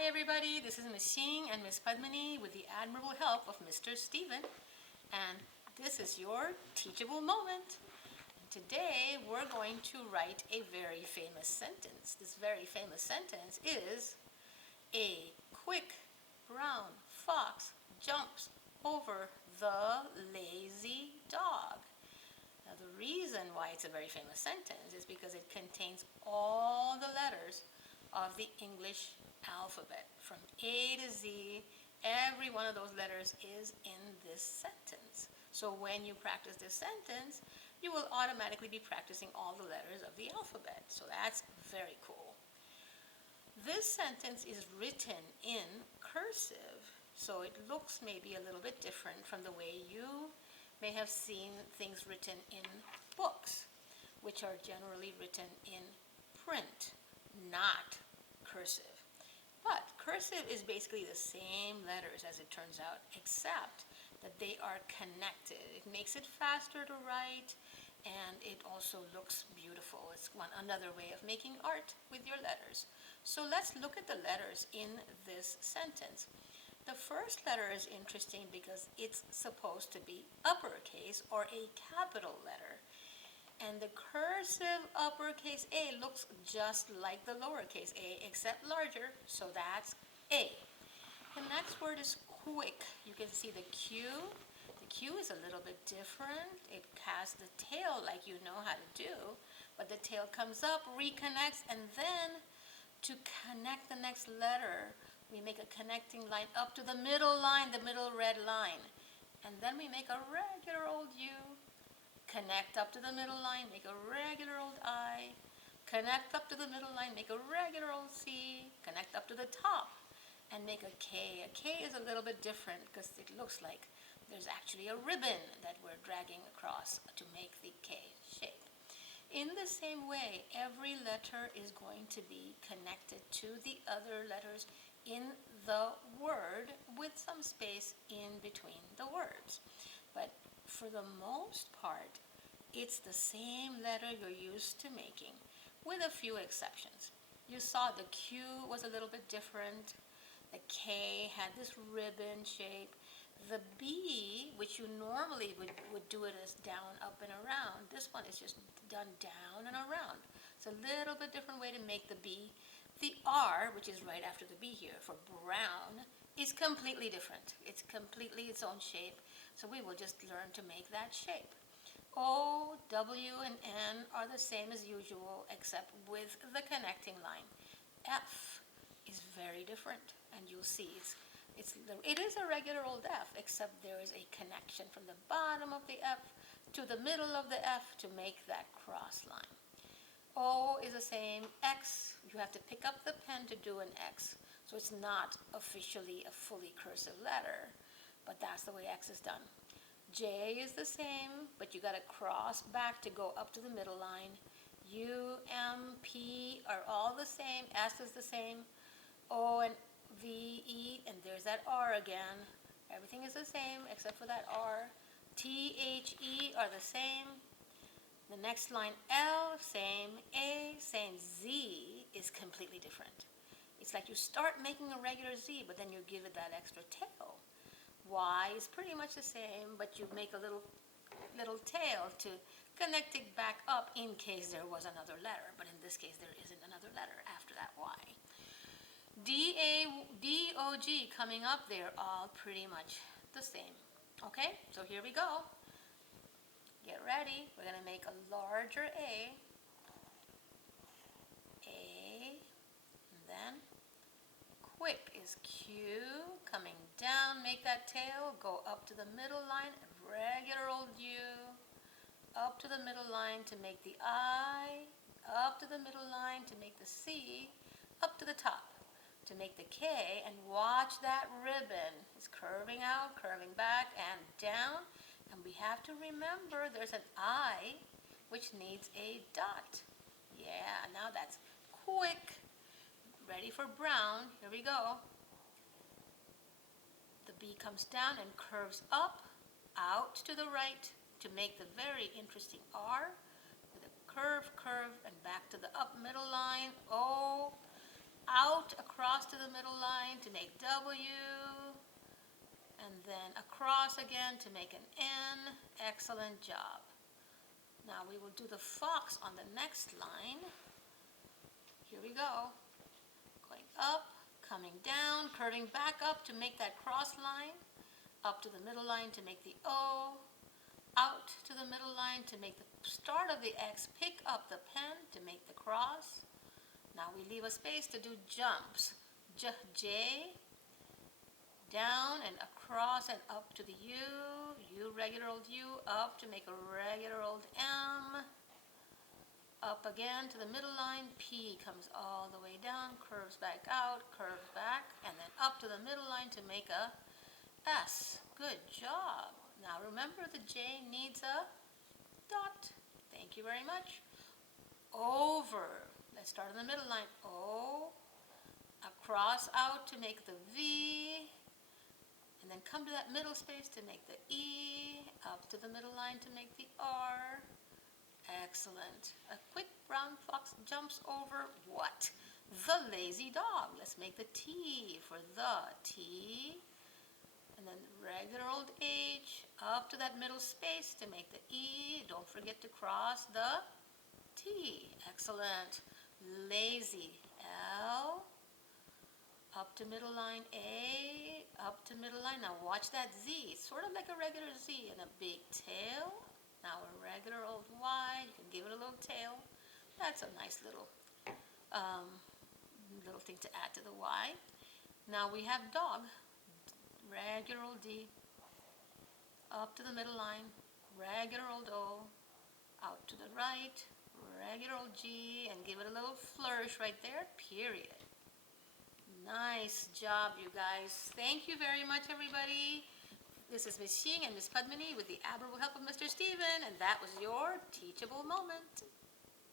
Hi everybody, this is Ms. Singh and Ms. Padmini with the admirable help of Mr. Stephen, and this is your teachable moment. And today we're going to write a very famous sentence. This very famous sentence is, a quick brown fox jumps over the lazy dog. Now the reason why it's a very famous sentence is because it contains all the letters of the English alphabet. From A to Z, every one of those letters is in this sentence. So when you practice this sentence, you will automatically be practicing all the letters of the alphabet. So that's very cool. This sentence is written in cursive, so it looks maybe a little bit different from the way you may have seen things written in books, which are generally written in print, not cursive. But cursive is basically the same letters as it turns out, except that they are connected. It makes it faster to write, and it also looks beautiful. It's another way of making art with your letters. So let's look at the letters in this sentence. The first letter is interesting because it's supposed to be uppercase or a capital letter. And the cursive uppercase A looks just like the lowercase a, except larger, so that's A. The next word is quick. You can see the Q. The Q is a little bit different. It has the tail like you know how to do, but the tail comes up, reconnects, and then to connect the next letter, we make a connecting line up to the middle line, the middle red line. And then we make a regular old U. Connect up to the middle line, make a regular old I. Connect up to the middle line, make a regular old C. Connect up to the top and make a K. A K is a little bit different because it looks like there's actually a ribbon that we're dragging across to make the K shape. In the same way, every letter is going to be connected to the other letters in the word with some space in between the words. But for the most part, it's the same letter you're used to making, with a few exceptions. You saw the Q was a little bit different. The K had this ribbon shape. The B, which you normally would do it as down, up, and around, this one is just done down and around. It's a little bit different way to make the B. The R, which is right after the B here, for brown, is completely different. It's completely its own shape, so we will just learn to make that shape. O, W, and N are the same as usual, except with the connecting line. F is very different, and you'll see it is a regular old F, except there is a connection from the bottom of the F to the middle of the F to make that cross line. O is the same. X, you have to pick up the pen to do an X. So it's not officially a fully cursive letter, but that's the way X is done. J is the same, but you got to cross back to go up to the middle line. U, M, P are all the same. S is the same. O and V, E, and there's that R again. Everything is the same except for that R. T, H, E are the same. The next line, L, same. A, same. Z is completely different. It's like you start making a regular Z, but then you give it that extra tail. Y is pretty much the same, but you make a little tail to connect it back up in case there was another letter. But in this case, there isn't another letter after that Y. D, A, D, O, G coming up, they're all pretty much the same. Okay, so here we go. Get ready. We're going to make a larger A. Then quick is Q, coming down, make that tail, go up to the middle line, regular old U, up to the middle line to make the I, up to the middle line to make the C, up to the top to make the K, and watch that ribbon. It's curving out, curving back, and down, and we have to remember there's an I, which needs a dot. Yeah, now that's quick. Ready for brown. Here we go. The B comes down and curves up, out to the right to make the very interesting R with a curve, and back to the up middle line. O, out out across to the middle line to make W, and then across again to make an N. Excellent job. Now we will do the fox on the next line. Here we go. Going up, coming down, curving back up to make that cross line, up to the middle line to make the O, out to the middle line to make the start of the X, pick up the pen to make the cross. Now we leave a space to do jumps. J, down and across and up to the U, regular old U, up to make a regular old M, up again to the middle line, P comes all the way down, curves back out, curves back, and then up to the middle line to make a S. Good job. Now remember the J needs a dot. Thank you very much. Over. Let's start on the middle line. O, across out to make the V, and then come to that middle space to make the E, up to the middle line to make the R. Excellent. A quick brown fox jumps over what? The lazy dog. Let's make the T for the T. And then regular old H, up to that middle space to make the E. Don't forget to cross the T. Excellent. Lazy. L, up to middle line A, up to middle line. Now watch that Z. Sort of like a regular Z and a big tail. Now a regular old Y, you can give it a little tail. That's a nice little thing to add to the Y. Now we have dog, regular old D, up to the middle line, regular old O, out to the right, regular old G, and give it a little flourish right there, period. Nice job, you guys. Thank you very much, everybody. This is Ms. Xing and Ms. Padmini with the admirable help of Mr. Stephen, and that was your teachable moment.